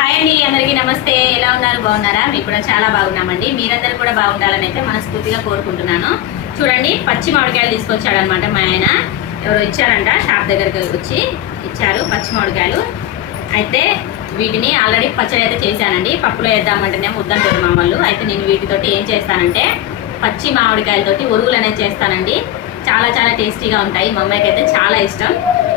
Hi అండి అందరికీ నమస్తే. ఎలా ఉన్నారు? బాగున్నారా? మీకు కూడా చాలా బాగున్నామండి. మీరందరూ కూడా బాగుండాలని అయితే మనస్ఫూర్తిగా కోరుకుంటున్నాను. చూడండి పచ్చి మామిడికాయలు తీసుకొచ్చాడనమాట మా ఆయన. ఎవరో ఇచ్చారంట షాప్ దగ్గరికి వచ్చి ఇచ్చారు పచ్చి మామిడికాయలు. అయితే వీటిని ఆల్రెడీ పచ్చడి అయితే చేశానండి. పప్పులో వేద్దామంటేనే ముద్దంటారు మా వాళ్ళు. అయితే నేను వీటితోటి ఏం చేస్తానంటే పచ్చి మామిడికాయలతోటి ఒరుగులు అనేది చేస్తానండి. చాలా చాలా టేస్టీగా ఉంటాయి. మా అమ్మాయికి అయితే చాలా ఇష్టం.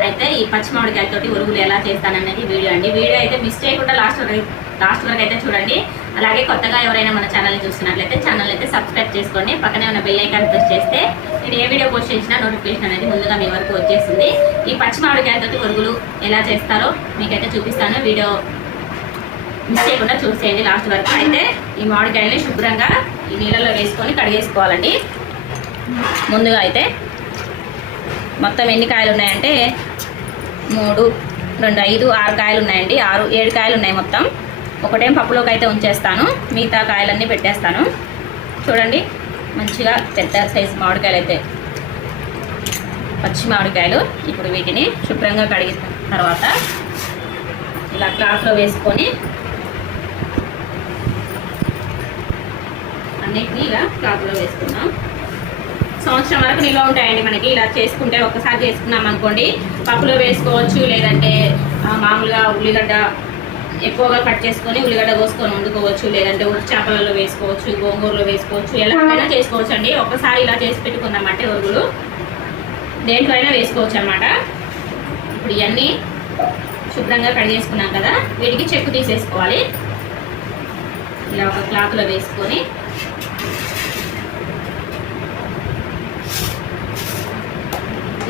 అయితే ఈ పచ్చి మామిడికాయలతోటి ఉరుగులు ఎలా చేస్తాననేది వీడియో అండి. వీడియో అయితే మిస్ చేయకుండా లాస్ట్ వరకు లాస్ట్ వరకు అయితే చూడండి. అలాగే కొత్తగా ఎవరైనా మన ఛానల్ని చూస్తున్నట్లయితే ఛానల్ అయితే సబ్స్క్రైబ్ చేసుకోండి. పక్కనే ఉన్న బెల్ ఐకాన్ ప్రెస్ చేస్తే నేను ఏ వీడియో పోస్ట్ చేసినా నోటిఫికేషన్ అనేది ముందుగా మీ వరకు వచ్చేస్తుంది. ఈ పచ్చి మామిడికాయలతోటి ఉరుగులు ఎలా చేస్తారో మీకైతే చూపిస్తాను. వీడియో మిస్ చేయకుండా చూసేయండి లాస్ట్ వరకు. అయితే ఈ మామిడికాయల్ని శుభ్రంగా ఈ నీళ్ళలో వేసుకొని కడిగేసుకోవాలండి. ముందుగా అయితే మొత్తం ఎన్ని కాయలు ఉన్నాయంటే మూడు రెండు ఐదు ఆరు కాయలు ఉన్నాయండి ఆరు ఏడు కాయలు ఉన్నాయి మొత్తం. ఒకటేం పప్పులోకి అయితే ఉంచేస్తాను. మిగతా కాయలన్నీ పెట్టేస్తాను. చూడండి మంచిగా పెద్ద సైజు మామిడికాయలు అయితే పచ్చి మామిడికాయలు. ఇప్పుడు వీటిని శుభ్రంగా కడిగిన తర్వాత ఇలా క్లాత్లో వేసుకొని అన్నిటినీ ఇలా క్లాత్లో వేసుకున్నాం సంవత్సరం వరకు నిల్వ ఉంటాయండి మనకి. ఇలా చేసుకుంటే ఒక్కసారి చేసుకున్నాం అనుకోండి పప్పులో వేసుకోవచ్చు లేదంటే మామూలుగా ఉల్లిగడ్డ ఎక్కువగా కట్ చేసుకొని ఉల్లిగడ్డ కోసుకొని వండుకోవచ్చు లేదంటే ఉప్పు చేపలలో వేసుకోవచ్చు గోంగూరలో వేసుకోవచ్చు ఎలాగైనా చేసుకోవచ్చు అండి ఒక్కసారి ఇలా చేసి పెట్టుకున్నామంటే ఒరుగులు. దేంట్లో అయినా వేసుకోవచ్చు అనమాట ఇప్పుడు ఇవన్నీ శుభ్రంగా కడిగేసుకున్నాం కదా. వీటికి చెక్కు తీసేసుకోవాలి. ఇలా ఒక క్లాత్లో వేసుకొని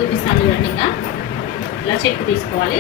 చూపిస్తాను చూడండి ఇంకా. ఇలా చెక్ తీసుకోవాలి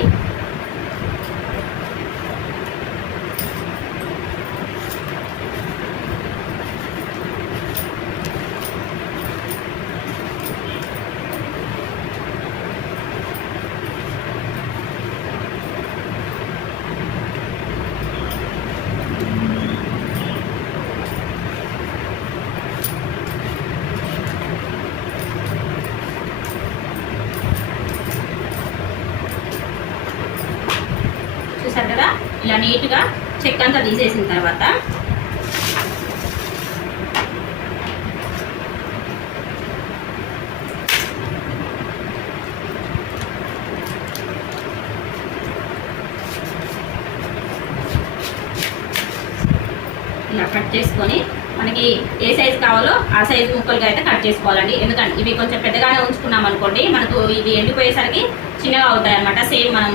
చూసారు కదా ఇలా నీట్గా చెక్క అంతా తీసేసిన తర్వాత ఇలా కట్ చేసుకొని మనకి ఏ సైజు కావాలో ఆ సైజు ముక్కలుగా అయితే కట్ చేసుకోవాలండి. ఎందుకంటే ఇవి కొంచెం పెద్దగానే ఉంచుకున్నాం అనుకోండి మనకు ఇవి ఎండిపోయేసరికి చిన్నగా అవుతాయి అనమాట సేమ్ మనం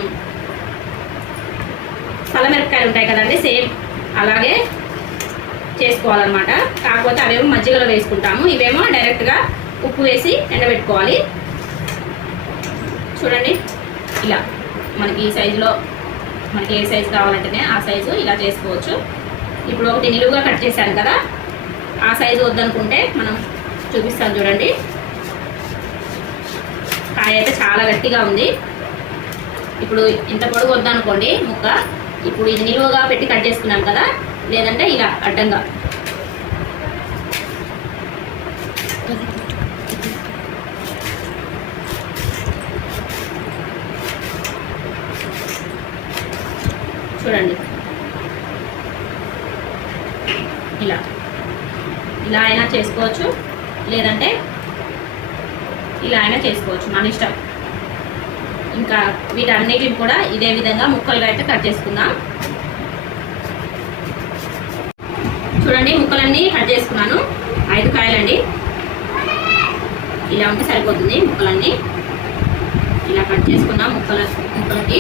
మిరపకాయలు ఉంటాయి కదండి సేమ్ అలాగే చేసుకోవాలన్నమాట. కాకపోతే అవేమో మజ్జిగలో వేసుకుంటాము. ఇవేమో డైరెక్ట్గా ఉప్పు వేసి ఎండబెట్టుకోవాలి. చూడండి ఇలా మనకి ఈ సైజులో మనకి ఏ సైజు కావాలంటేనే ఆ సైజు ఇలా చేసుకోవచ్చు. ఇప్పుడు ఒకటి నిలువుగా కట్ చేశాను కదా ఆ సైజు వద్దనుకుంటే మనం చూపిస్తాను చూడండి. కాయ అయితే చాలా గట్టిగా ఉంది. ఇప్పుడు ఇంత పొడుగు వద్దనుకోండి ముక్క ఇప్పుడు ఇది నిలువగా పెట్టి కట్ చేసుకున్నాం కదా? లేదంటే ఇలా అడ్డంగా. చూడండి. ఇలా. ఇలా అయినా చేసుకోవచ్చు. లేదంటే ఇలా అయినా చేసుకోవచ్చు. మన ఇష్టం. ఇంకా వీటన్నిటిని కూడా ఇదే విధంగా ముక్కలుగా అయితే కట్ చేసుకుందాం. చూడండి ముక్కలన్నీ కట్ చేసుకున్నాను. ఐదు కాయలండి. ఇలా ఉంటే సరిపోతుంది ముక్కలన్నీ. ఇలా కట్ చేసుకున్నాం ముక్కల ముక్కలకి.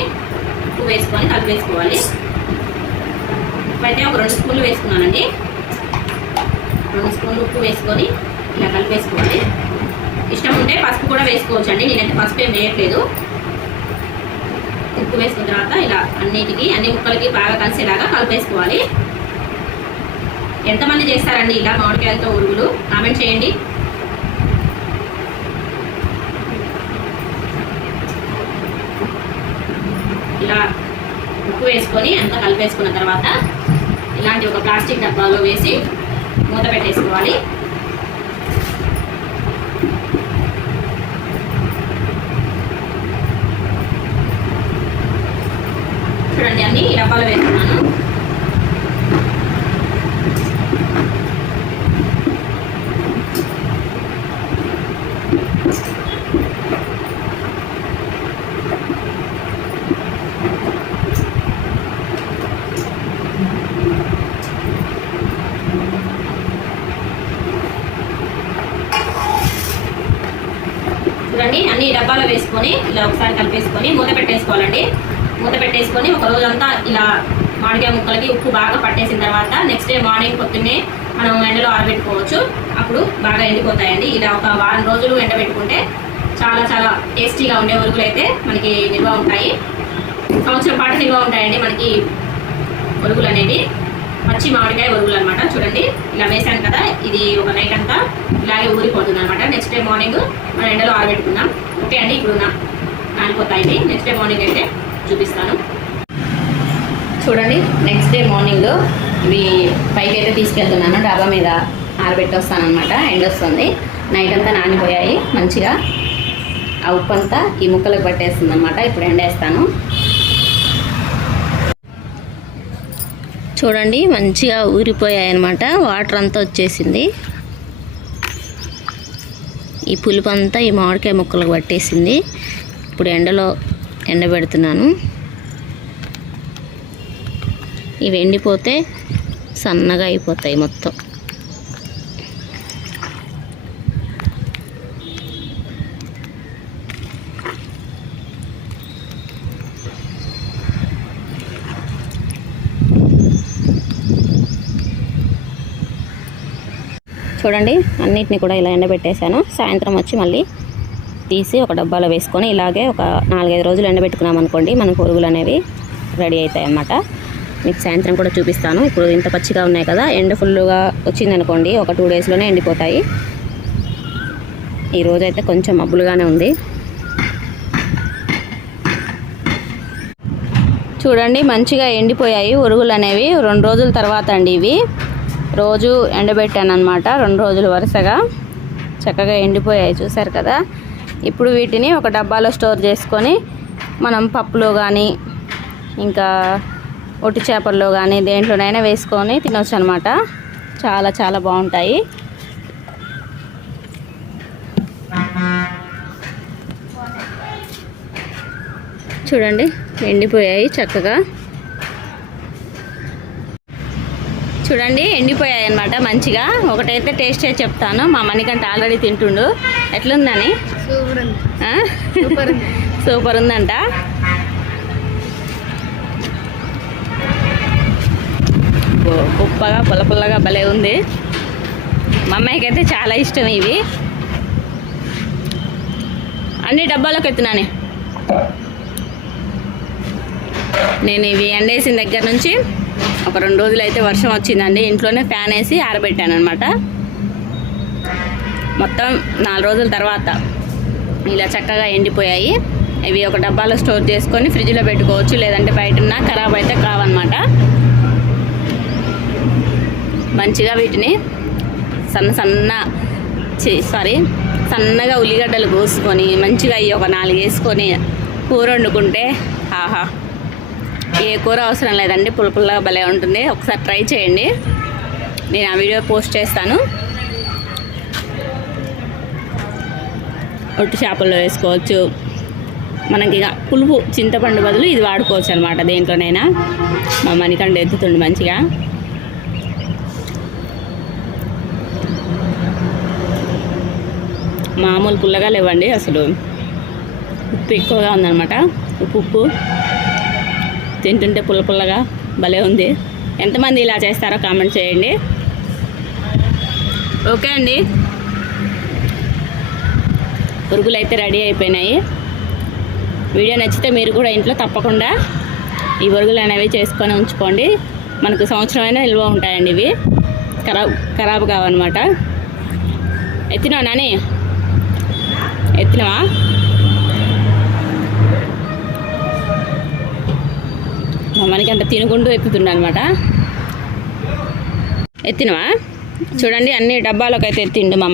ఉప్పు వేసుకొని కలిపేసుకోవాలి ఉప్పు అయితే ఒక రెండు స్పూన్లు వేసుకున్నానండి. రెండు స్పూన్లు ఉప్పు వేసుకొని ఇలా కలిపేసుకోవాలి. ఇష్టం ఉంటే పసుపు కూడా వేసుకోవచ్చు అండి నేనైతే పసుపు ఏం వేయట్లేదు. ఉప్పు వేసుకున్న తర్వాత ఇలా అన్నిటికి అన్ని ముక్కలకి బాగా కలిసేలాగా కలిపేసుకోవాలి. ఎంతమంది చేస్తారండి ఇలా మామిడికాయలతో ఉరుగులు? కామెంట్ చేయండి. ఇలా ఉప్పు వేసుకొని అంతా కలిపేసుకున్న తర్వాత ఇలాంటి ఒక ప్లాస్టిక్ డబ్బాలో వేసి మూత పెట్టేసుకోవాలి. డబ్బాలు వేస్తున్నాను అన్ని డబ్బాలో వేసుకొని ఇలా ఒకసారి కలిపేసుకొని మూత పెట్టేసుకోవాలండి. మూత పెట్టేసుకొని ఒక రోజంతా ఇలా మామిడికాయ ముక్కలకి ఉప్పు బాగా పట్టేసిన తర్వాత నెక్స్ట్ డే మార్నింగ్ పొద్దున్నే మనం ఎండలో ఆరబెట్టుకోవచ్చు. అప్పుడు బాగా ఎండిపోతాయండి. ఇలా ఒక వారం రోజులు ఎండబెట్టుకుంటే చాలా చాలా టేస్టీగా ఉండే ఉరుగులు అయితే మనకి నిల్వ ఉంటాయి. సంవత్సరం పాటు నిల్వ ఉంటాయండి మనకి ఉరుగులు అనేవి. పచ్చి మామిడికాయ ఉరుగులు అనమాట చూడండి ఇలా వేసాను కదా ఇది ఒక నైట్ అంతా ఇలాగే ఊరిపోతుంది అనమాట నెక్స్ట్ డే మార్నింగ్ మనం ఎండలో ఆరబెట్టుకుందాం. ఓకే అండి ఇప్పుడు నా నానిపోతాయి నెక్స్ట్ డే మార్నింగ్ అయితే చూపిస్తాను. చూడండి నెక్స్ట్ డే మార్నింగ్ ఇవి పైకి అయితే తీసుకెళ్తున్నాను డాబా మీద ఆరబెట్టి వస్తాను అనమాట ఎండ వస్తుంది. నైట్ అంతా నానిపోయాయి మంచిగా. ఆ ఉప్పు అంతా ఈ ముక్కలకు పట్టేస్తుంది అనమాట ఇప్పుడు ఎండేస్తాను. చూడండి మంచిగా ఊరిపోయాయి అనమాట వాటర్ అంతా వచ్చేసింది. ఈ పులుపు అంతా ఈ మామిడికాయ ముక్కలకు పట్టేసింది. ఇప్పుడు ఎండలో ఎండబెడుతున్నాను. ఇవి ఎండిపోతే సన్నగా అయిపోతాయి మొత్తం. చూడండి అన్నిటిని కూడా ఇలా ఎండబెట్టేశాను. సాయంత్రం వచ్చి మళ్ళీ తీసి ఒక డబ్బాలో వేసుకొని ఇలాగే ఒక నాలుగైదు రోజులు ఎండబెట్టుకున్నాం అనుకోండి మన పురుగులు అనేవి రెడీ అవుతాయి అన్నమాట మీకు సాయంత్రం కూడా చూపిస్తాను. ఇప్పుడు ఇంత పచ్చిగా ఉన్నాయి కదా ఎండ ఫుల్గా వచ్చిందనుకోండి ఒక టూ డేస్లోనే ఎండిపోతాయి. ఈరోజు అయితే కొంచెం మబ్బులుగానే ఉంది. చూడండి మంచిగా ఎండిపోయాయి ఉరుగులు అనేవి. రెండు రోజుల తర్వాత అండి ఇవి. రోజు ఎండబెట్టాను అనమాట రెండు రోజులు వరుసగా. చక్కగా ఎండిపోయాయి చూసారు కదా. ఇప్పుడు వీటిని ఒక డబ్బాలో స్టోర్ చేసుకొని మనం పప్పులో కానీ ఇంకా ఒట్టి చేపల్లో కానీ దేంట్లోనైనా వేసుకొని తినవచ్చు అనమాట చాలా చాలా బాగుంటాయి. చూడండి ఎండిపోయాయి చక్కగా. చూడండి ఎండిపోయాయి అనమాట మంచిగా. ఒకటైతే టేస్ట్ చేసి చెప్తాను. మా మణికంట ఆల్రెడీ తింటుండు. ఎట్లుందని? సూపర్ సూపర్ ఉందంట. ఓ, ఉప్పగా పుల్ల పుల్లగా భలే ఉంది. మా అమ్మాయికి అయితే చాలా ఇష్టం ఇవి. అన్ని డబ్బాలోకి ఎత్తున్నాను నేను ఇవి ఎండేసిన దగ్గర నుంచి ఒక రెండు రోజులు అయితే వర్షం వచ్చిందండి. ఇంట్లోనే ఫ్యాన్ వేసి ఆరబెట్టాను అనమాట మొత్తం నాలుగు రోజుల తర్వాత ఇలా చక్కగా ఎండిపోయాయి. ఇవి ఒక డబ్బాలో స్టోర్ చేసుకొని ఫ్రిడ్జ్లో పెట్టుకోవచ్చు. లేదంటే బయట ఖరాబ్ అయితే కావన్నమాట. మంచిగా వీటిని సన్న సన్న సారీ సన్నగా ఉల్లిగడ్డలు కోసుకొని మంచిగా అవి ఒక నాలుగు వేసుకొని కూర వండుకుంటే ఆహా! ఏ కూర అవసరం లేదండి పులుపుల్లా పుల్లగా భలే ఉంటుంది. ఒకసారి ట్రై చేయండి. నేను ఆ వీడియో పోస్ట్ చేస్తాను. ఒట్టి చేపల్లో వేసుకోవచ్చు. మనకి ఇక పులుపు చింతపండు బదులు ఇది వాడుకోవచ్చు అనమాట దేంట్లోనైనా. మా మణికండ ఎత్తుతుండు మంచిగా. మామూలు పుల్లగా లేవండి అసలు. ఉప్పు ఎక్కువగా ఉందన్నమాట. ఉప్పు ఉప్పు. తింటుంటే పుల్ల పుల్లగా భలే ఉంది. ఎంతమంది ఇలా చేస్తారో కామెంట్ చేయండి. ఓకే అండి. పురుగులు అయితే రెడీ అయిపోయినాయి. వీడియో నచ్చితే మీరు కూడా ఇంట్లో తప్పకుండా ఈ పురుగులు అనేవి చేసుకొని ఉంచుకోండి. మనకు సంవత్సరమైన నిల్వ ఉంటాయండి ఇవి. ఖరాబ్ ఖరాబ్ కావన్నమాట. ఎత్తినావా నాని? ఎత్తినవా? మనకి అంత తినుకుంటూ ఎత్తుతుండ అనమాట ఎత్తినవా? చూడండి అన్ని డబ్బాలోకి అయితే ఎత్తిండు మా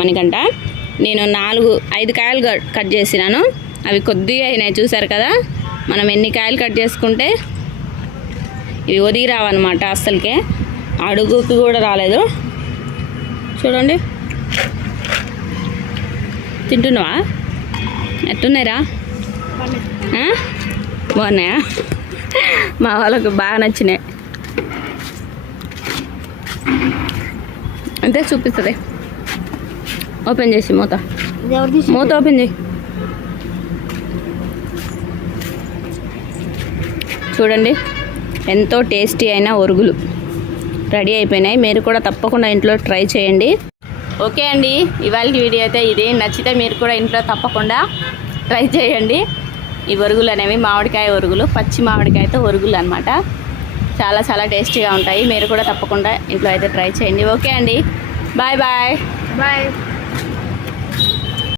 నేను నాలుగు ఐదు కాయలు కట్- కట్ చేసినాను. అవి కొద్దిగా అయినాయి చూసారు కదా? మనం ఎన్ని కాయలు కట్ చేసుకుంటే ఇవి ఒదిగి రావన్నమాట అస్సలకే. అడుగుకి కూడా రాలేదు. చూడండి. తింటున్నావా? ఎట్టున్నాయిరా బాగున్నాయా? మా వాళ్ళకు బాగా నచ్చినాయి. అంతే చూపిస్తుంది. ఓపెన్ చేసి మూత. మూత ఓపెన్ చేయి. చూడండి ఎంతో టేస్టీ అయిన ఒరుగులు. రెడీ అయిపోయినాయి. మీరు కూడా తప్పకుండా ఇంట్లో ట్రై చేయండి. ఓకే అండి ఇవాళ వీడియో అయితే ఇది. నచ్చితే మీరు కూడా ఇంట్లో తప్పకుండా ట్రై చేయండి. ఈ ఒరుగులు అనేవి మామిడికాయ ఒరుగులు పచ్చి మామిడికాయతో ఒరుగులు అనమాట చాలా చాలా టేస్టీగా ఉంటాయి. మీరు కూడా తప్పకుండా ఇంట్లో అయితే ట్రై చేయండి. ఓకే అండి. Bye bye. బాయ్.